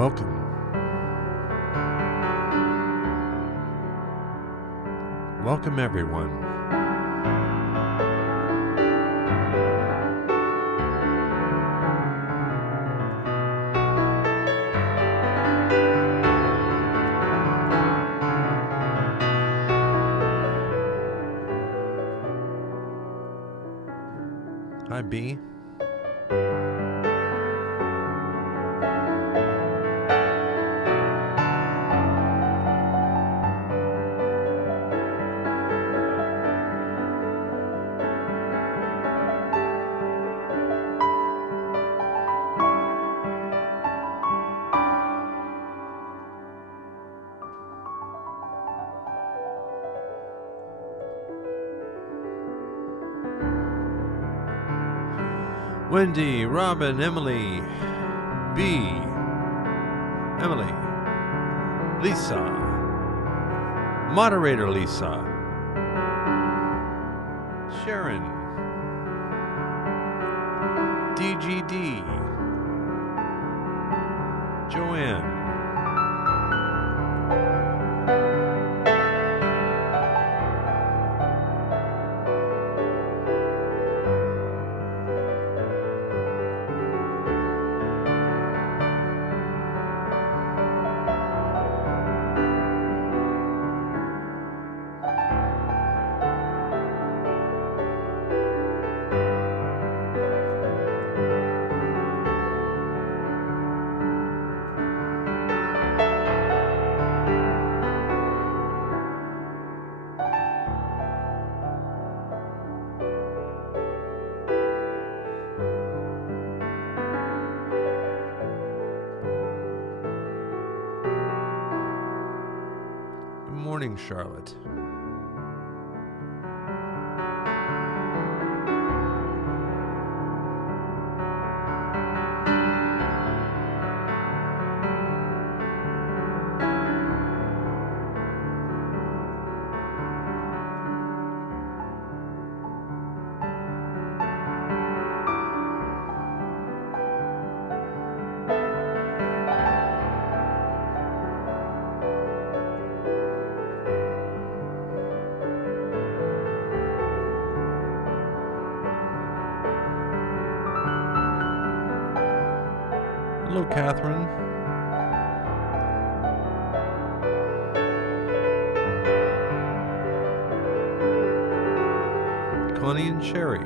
Welcome. Welcome, everyone. Hi, B. Wendy, Robin, Emily, B, Emily, Lisa, Moderator Lisa, Sharon, DGD, Joanne, Morning, Charlotte. Hello, Catherine. Connie and Sherry.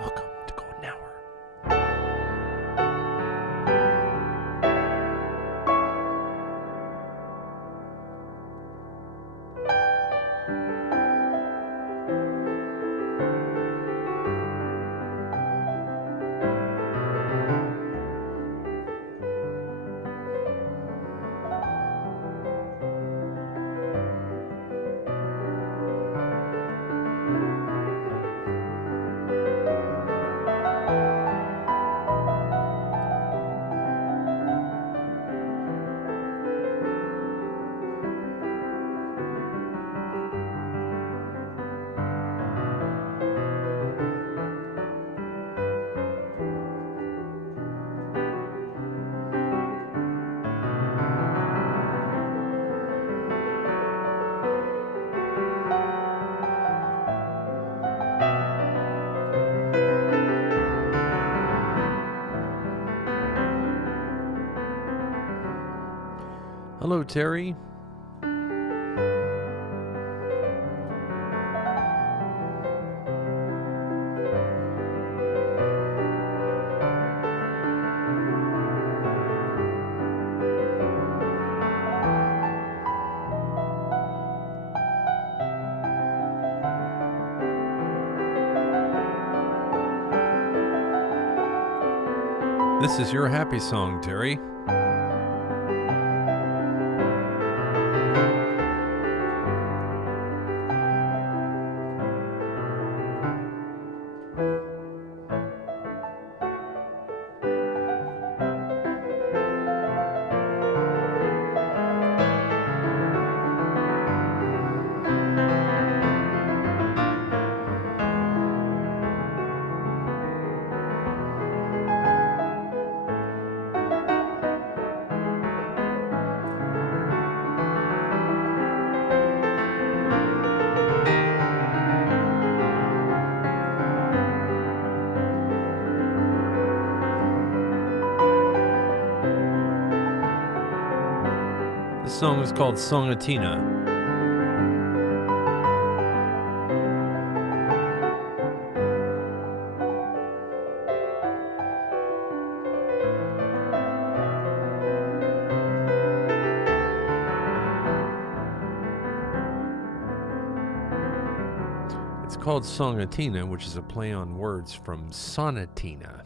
Welcome to Golden Hour. Hello, Terry. This is your happy song, Terry. This song is called Songatina. It's called Songatina, which is a play on words from sonatina,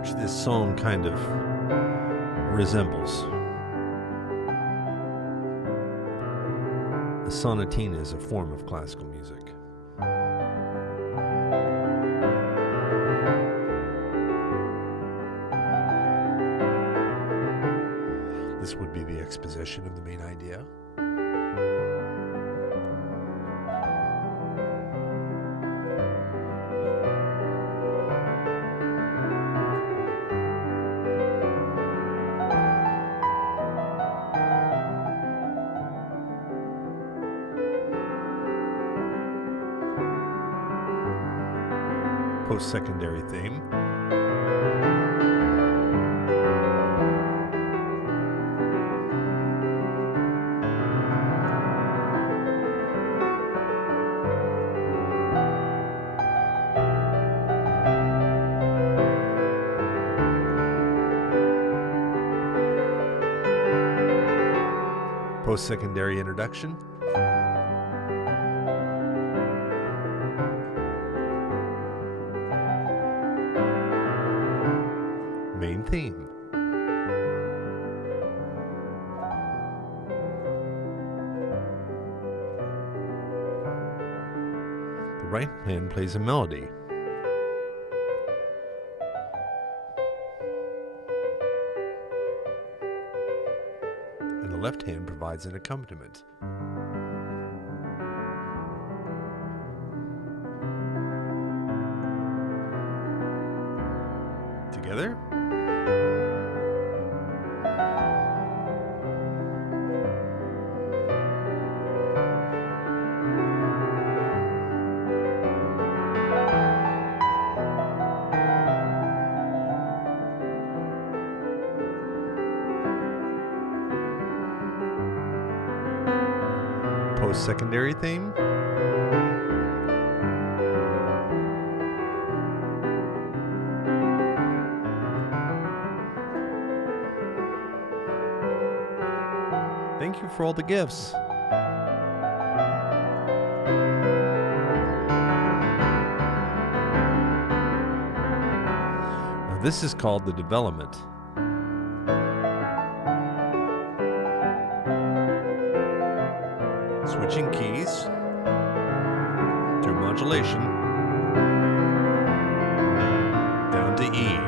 which this song kind of resembles. The sonatina is a form of classical music. This would be the exposition of the main idea. Post-secondary theme. Post-secondary introduction. Main theme. The right hand plays a melody. And the left hand provides an accompaniment. Together. Post-secondary theme. Thank you for all the gifts. Now, this is called the development. Switching keys through modulation down to E.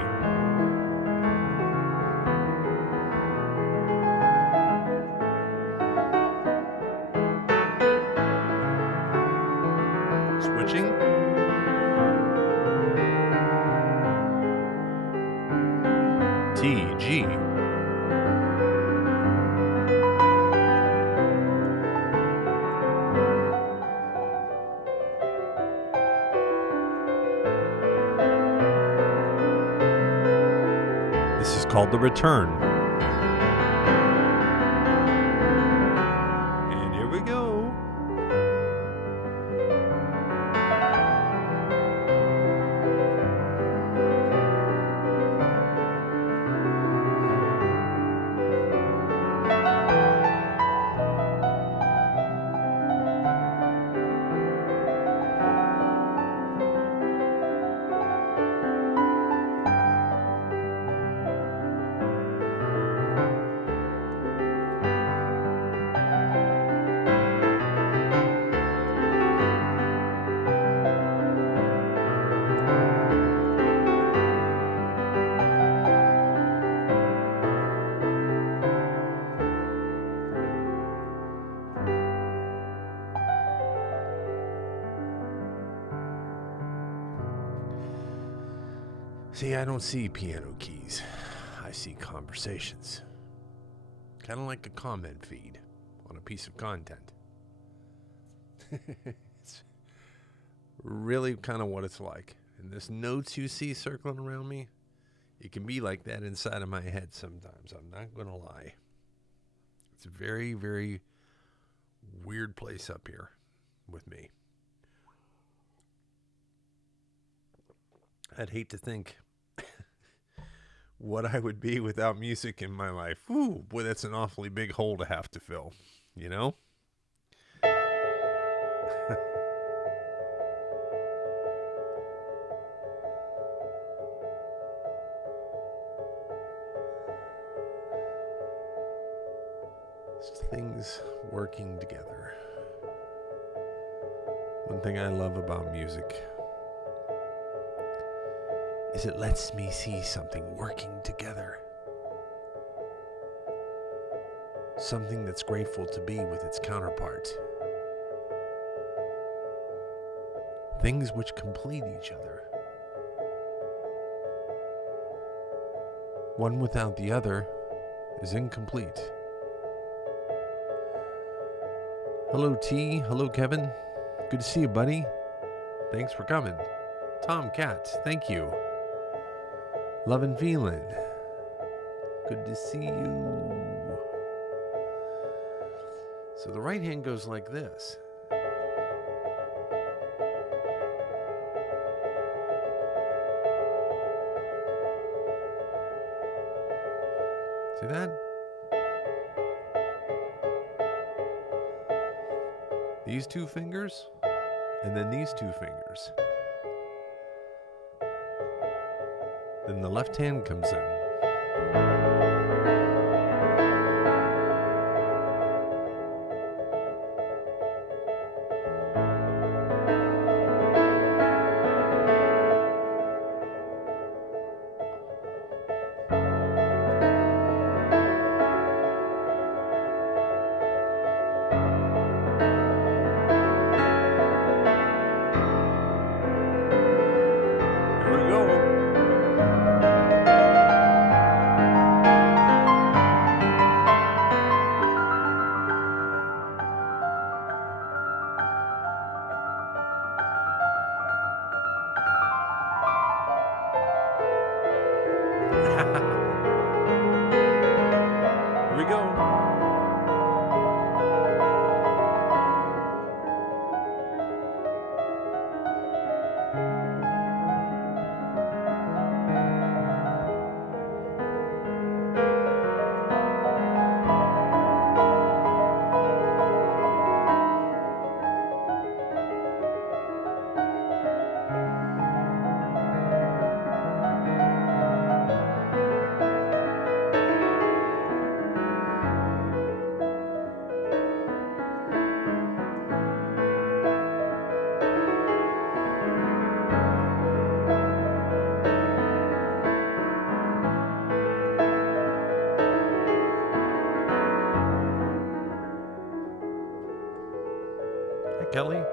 Switching T, G. This is called the return. And here we go. See, I don't see piano keys. I see conversations. Kind of like a comment feed on a piece of content. It's really kind of what it's like. And this notes you see circling around me, it can be like that inside of my head sometimes. I'm not going to lie. It's a very, very weird place up here with me. I'd hate to think what I would be without music in my life. Ooh, boy, that's an awfully big hole to have to fill, you know? Things working together. One thing I love about music is it lets me see something working together. Something that's grateful to be with its counterpart. Things which complete each other. One without the other is incomplete. Hello, T. Hello, Kevin. Good to see you, buddy. Thanks for coming. Tom Cat, thank you. Love and feeling. Good to see you. So the right hand goes like this. See that? These two fingers, and then these two fingers. Then the left hand comes in. Kelly. Here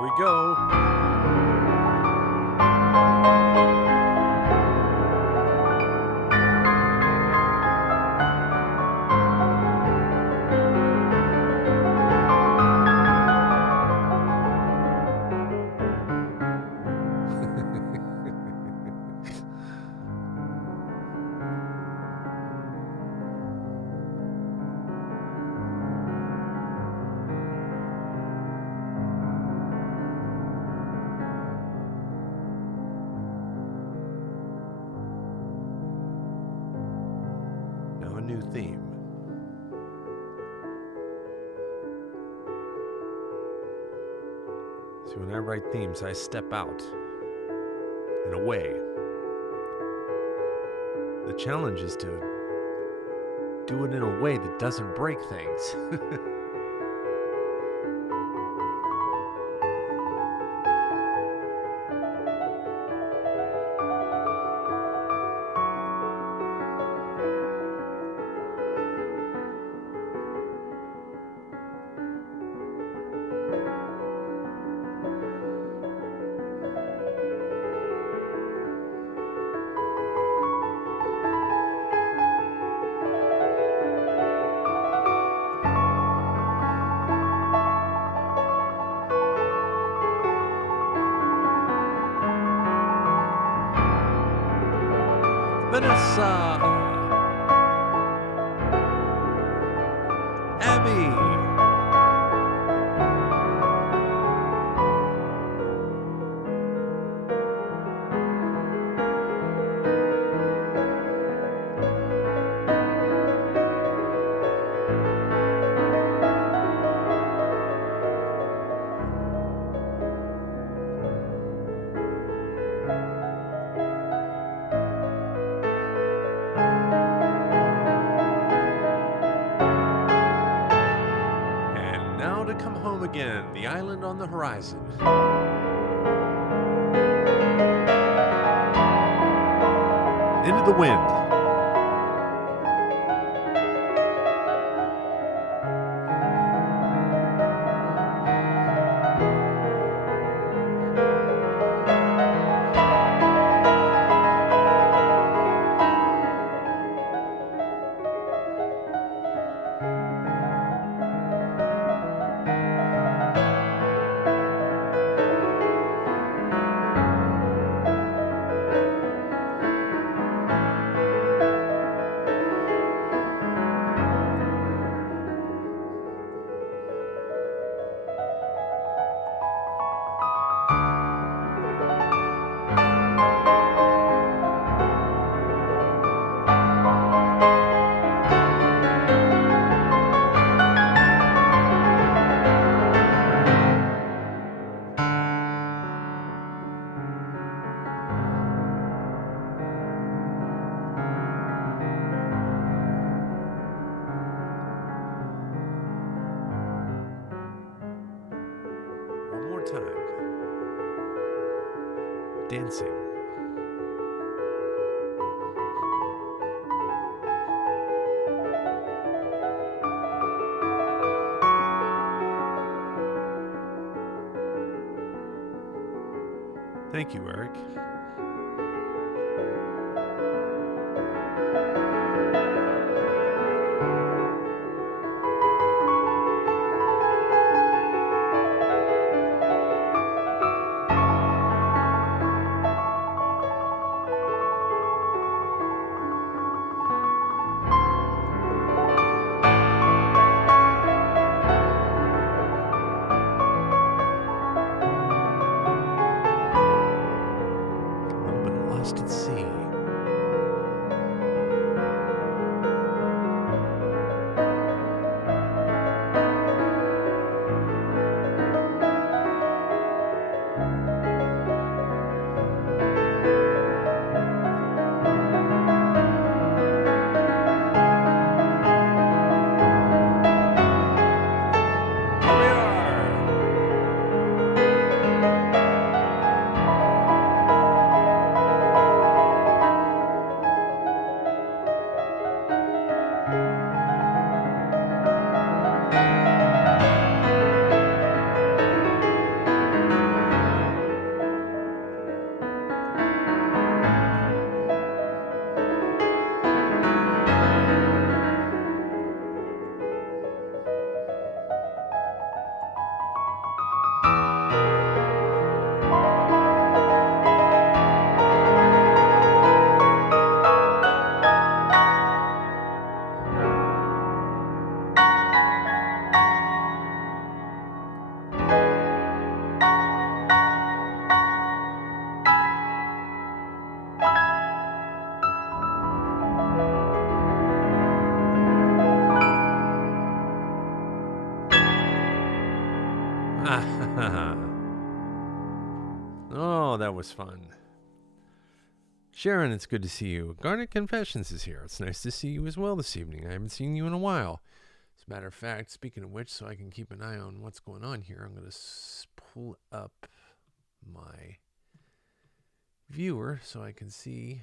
we go. New theme. See, when I write themes, I step out and away. The challenge is to do it in a way that doesn't break things. Vanessa, Abby, and now to come home again, the island on the horizon. Into the wind. One more time. Dancing. Thank you, Eric. A little bit lost at sea. Here we are. Oh, that was fun. Sharon, it's good to see you. Garnet Confessions is here. It's nice to see you as well this evening. I haven't seen you in a while. As a matter of fact, speaking of which, so I can keep an eye on what's going on here, I'm going to pull up my viewer so I can see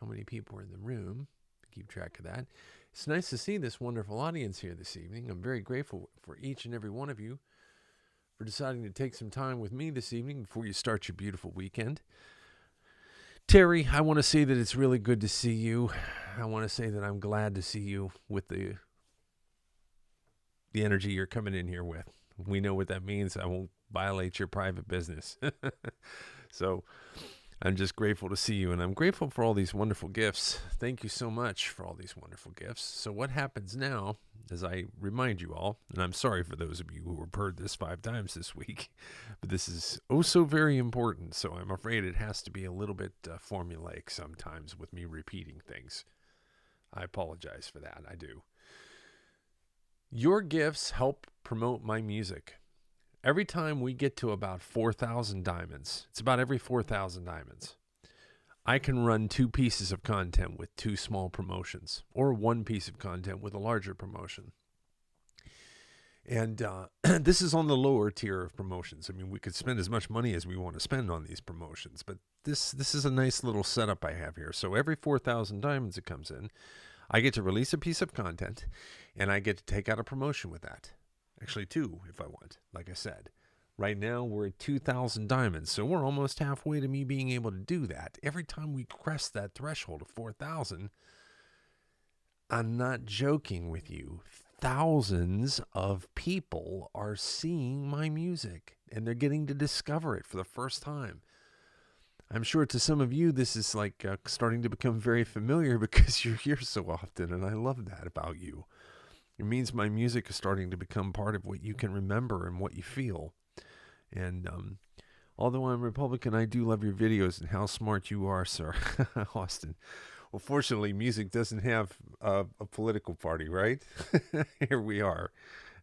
how many people are in the room. Keep track of that. It's nice to see this wonderful audience here this evening. I'm very grateful for each and every one of you for deciding to take some time with me this evening before you start your beautiful weekend. Terry, I want to say that it's really good to see you. I want to say that I'm glad to see you with the energy you're coming in here with. We know what that means. I won't violate your private business. So I'm just grateful to see you, and I'm grateful for all these wonderful gifts. Thank you so much for all these wonderful gifts. So what happens now, as I remind you all, and I'm sorry for those of you who have heard this 5 times this week, but this is oh so very important, so I'm afraid it has to be a little bit formulaic sometimes with me repeating things. I apologize for that, I do. Your gifts help promote my music. Every time we get to about 4,000 diamonds, it's about every 4,000 diamonds, I can run 2 pieces of content with 2 small promotions, or 1 piece of content with a larger promotion. And this is on the lower tier of promotions. I mean, we could spend as much money as we want to spend on these promotions, but this is a nice little setup I have here. So every 4,000 diamonds that comes in, I get to release a piece of content, and I get to take out a promotion with that. Actually 2 if I want, like I said. Right now we're at 2,000 diamonds, so we're almost halfway to me being able to do that. Every time we crest that threshold of 4,000, I'm not joking with you, thousands of people are seeing my music, and they're getting to discover it for the first time. I'm sure to some of you this is like starting to become very familiar because you're here so often, and I love that about you. It means my music is starting to become part of what you can remember and what you feel. And although I'm Republican, I do love your videos and how smart you are, sir. Austin. Well, fortunately, music doesn't have a political party, right? Here we are.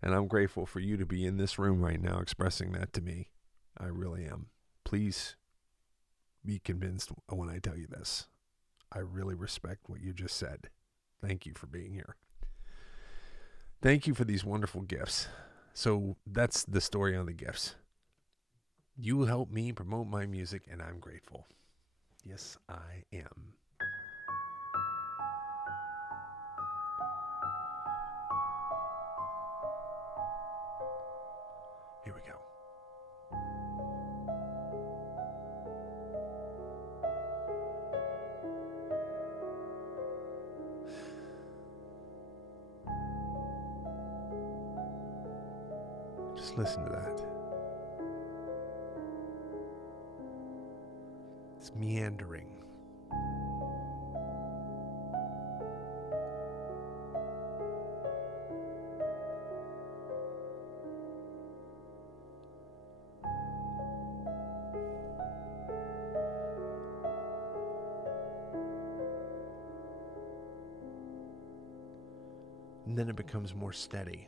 And I'm grateful for you to be in this room right now expressing that to me. I really am. Please be convinced when I tell you this. I really respect what you just said. Thank you for being here. Thank you for these wonderful gifts. So that's the story on the gifts. You help me promote my music, and I'm grateful. Yes, I am. Here we go. Just listen to that. It's meandering. And then it becomes more steady.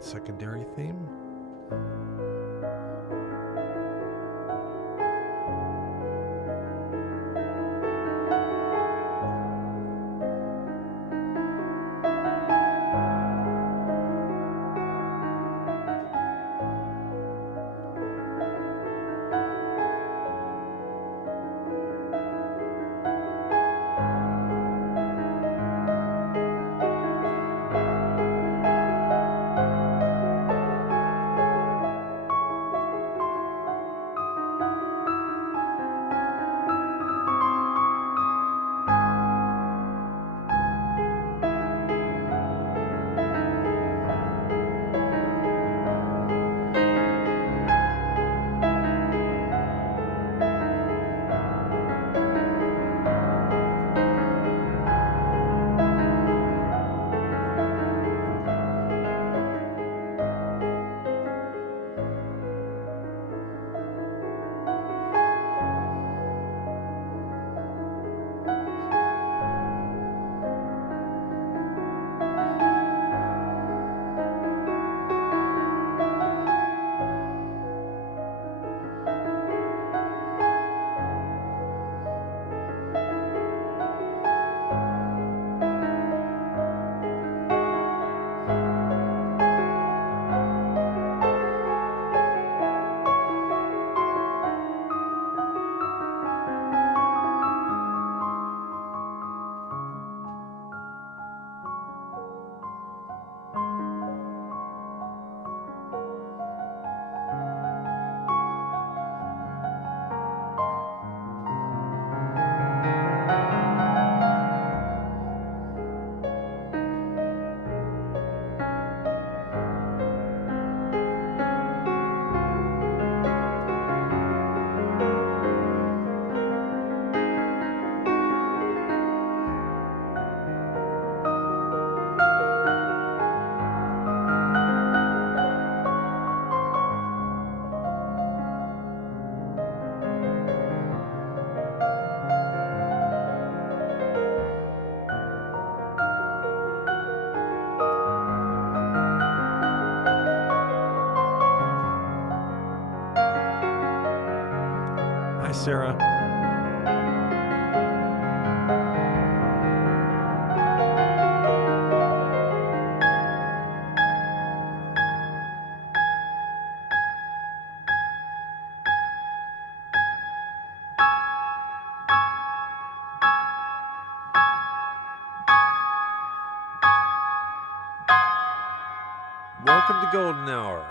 Secondary theme. Sarah. Welcome to Golden Hour.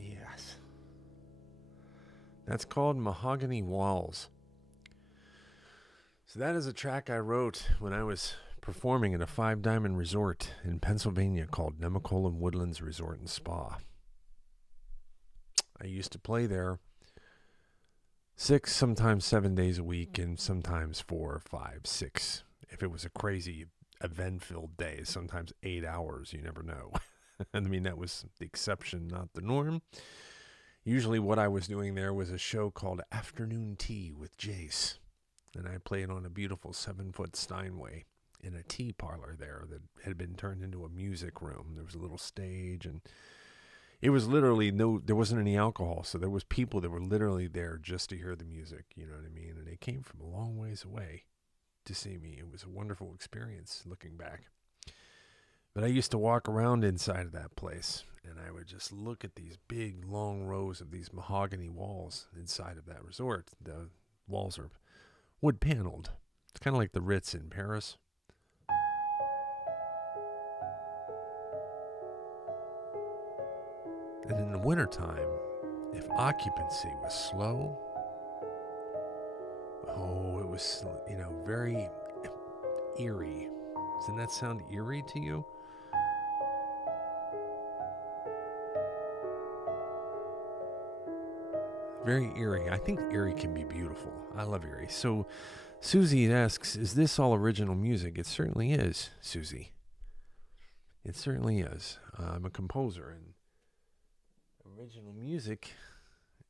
Yes. That's called Mahogany Walls. So that is a track I wrote when I was performing at a 5-diamond resort in Pennsylvania called Nemacolin Woodlands Resort and Spa. I used to play there 6, sometimes 7 days a week, and sometimes 4, 5, 6. If it was a crazy event-filled day, sometimes 8 hours, you never know. I mean, that was the exception, not the norm. Usually what I was doing there was a show called Afternoon Tea with Jace. And I played on a beautiful 7-foot Steinway in a tea parlor there that had been turned into a music room. There was a little stage, and it was literally there wasn't any alcohol. So there was people that were literally there just to hear the music, you know what I mean? And they came from a long ways away to see me. It was a wonderful experience looking back. But I used to walk around inside of that place, and I would just look at these big, long rows of these mahogany walls inside of that resort. The walls are wood paneled. It's kind of like the Ritz in Paris. And in the wintertime, if occupancy was slow, it was, very eerie. Doesn't that sound eerie to you? Very eerie. I think Erie can be beautiful. I love Erie. So Susie asks, is this all original music? It certainly is, Susie. It certainly is. I'm a composer, and original music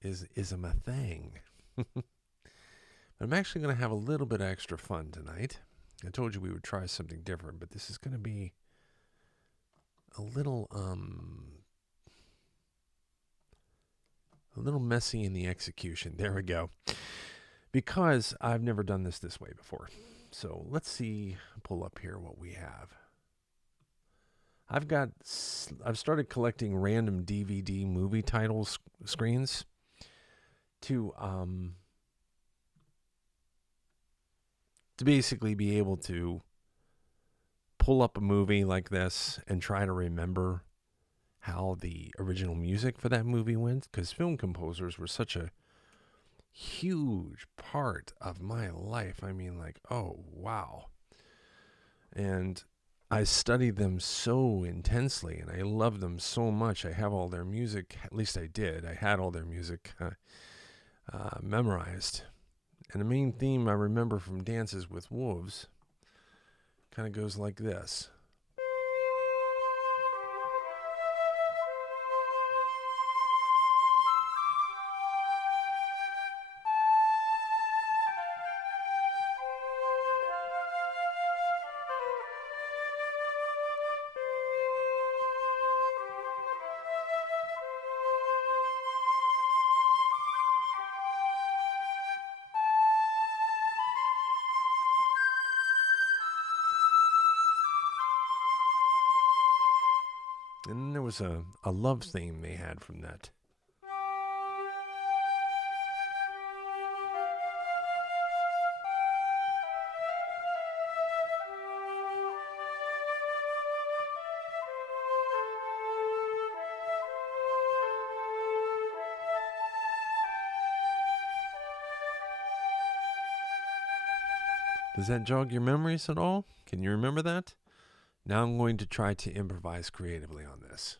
is my thing. I'm actually going to have a little bit of extra fun tonight. I told you we would try something different, but this is going to be a little messy in the execution. There we go. Because I've never done this way before. So let's see, pull up here what we have. I've started collecting random DVD movie titles screens to basically be able to pull up a movie like this and try to remember how the original music for that movie went, because film composers were such a huge part of my life. I mean, like, oh, wow. And I studied them so intensely, and I love them so much. I have all their music, at least I did. I had all their music memorized. And the main theme I remember from Dances with Wolves kind of goes like this. And then there was a love theme they had from that. Does that jog your memories at all? Can you remember that? Now I'm going to try to improvise creatively on this.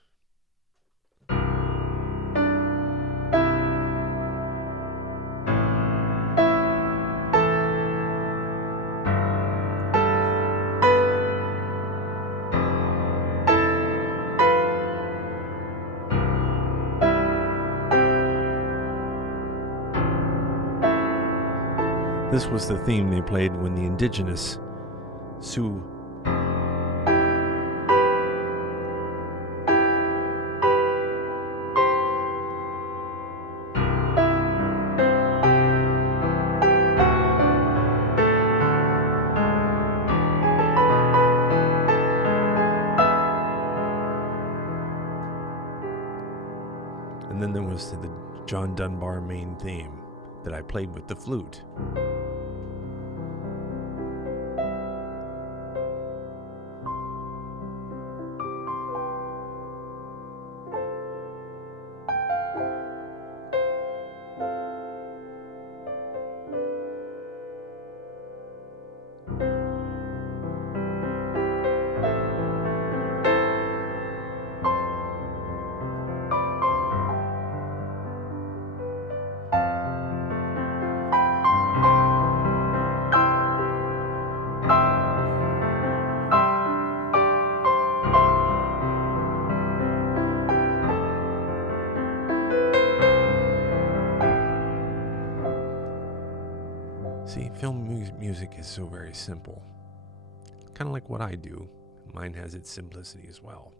This was the theme they played when the indigenous Sioux and then there was the John Dunbar main theme that I played with the flute. See, film music is so very simple. Kind of like what I do. Mine has its simplicity as well.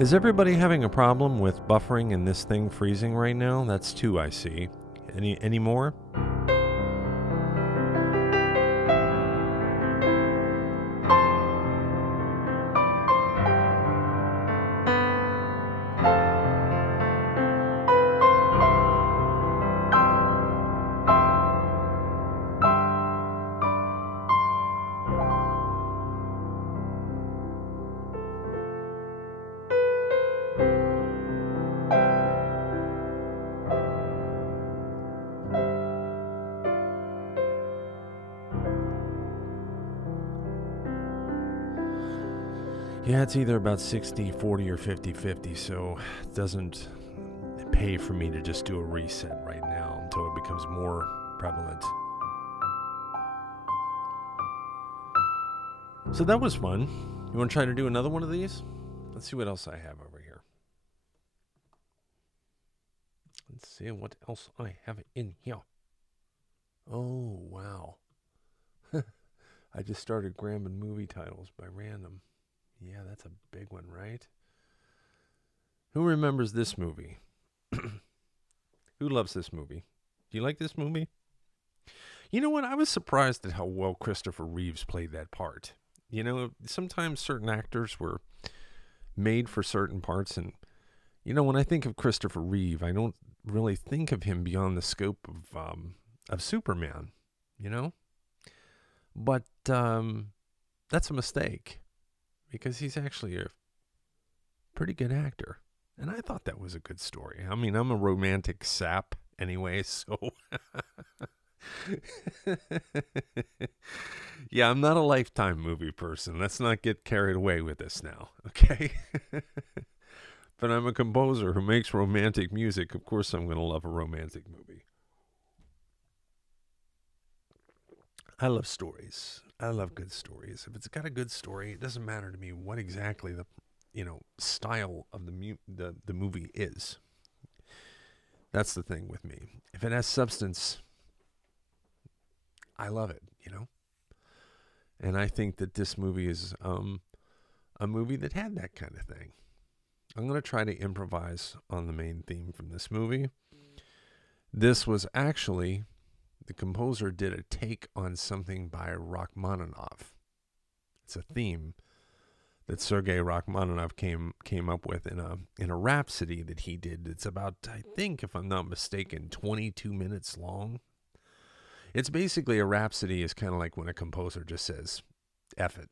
Is everybody having a problem with buffering and this thing freezing right now? That's 2 I see. Any more? Yeah, it's either about 60-40 or 50-50, so it doesn't pay for me to just do a reset right now until it becomes more prevalent. So that was fun. You want to try to do another one of these? Let's see what else I have over here. Let's see what else I have in here. Oh, wow. I just started grabbing movie titles by random. Yeah, that's a big one, right? Who remembers this movie? Who loves this movie? Do you like this movie? You know what? I was surprised at how well Christopher Reeves played that part. You know, sometimes certain actors were made for certain parts. And, you know, when I think of Christopher Reeve, I don't really think of him beyond the scope of Superman, you know? But that's a mistake. Because he's actually a pretty good actor. And I thought that was a good story. I mean, I'm a romantic sap anyway, so... Yeah, I'm not a Lifetime movie person. Let's not get carried away with this now, okay? But I'm a composer who makes romantic music. Of course I'm going to love a romantic movie. I love stories. I love good stories. If it's got a good story, it doesn't matter to me what exactly the, style of the movie is. That's the thing with me. If it has substance, I love it, And I think that this movie is a movie that had that kind of thing. I'm going to try to improvise on the main theme from this movie. This was actually, the composer did a take on something by Rachmaninoff. It's a theme that Sergei Rachmaninoff came up with in a rhapsody that he did. It's about, I think, if I'm not mistaken, 22 minutes long. It's basically, a rhapsody is kind of like when a composer just says, F it.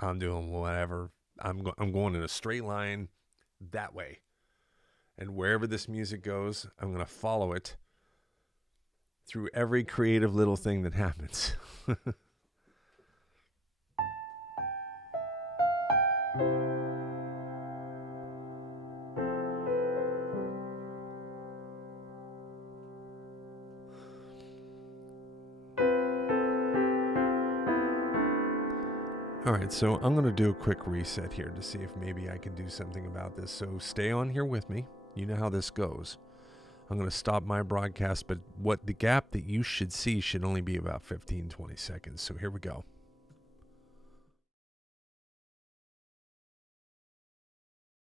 I'm doing whatever. I'm going in a straight line that way. And wherever this music goes, I'm going to follow it through every creative little thing that happens. All right, so I'm going to do a quick reset here to see if maybe I can do something about this. So stay on here with me. You know how this goes. I'm going to stop my broadcast, but what the gap that you should see should only be about 15, 20 seconds. So here we go.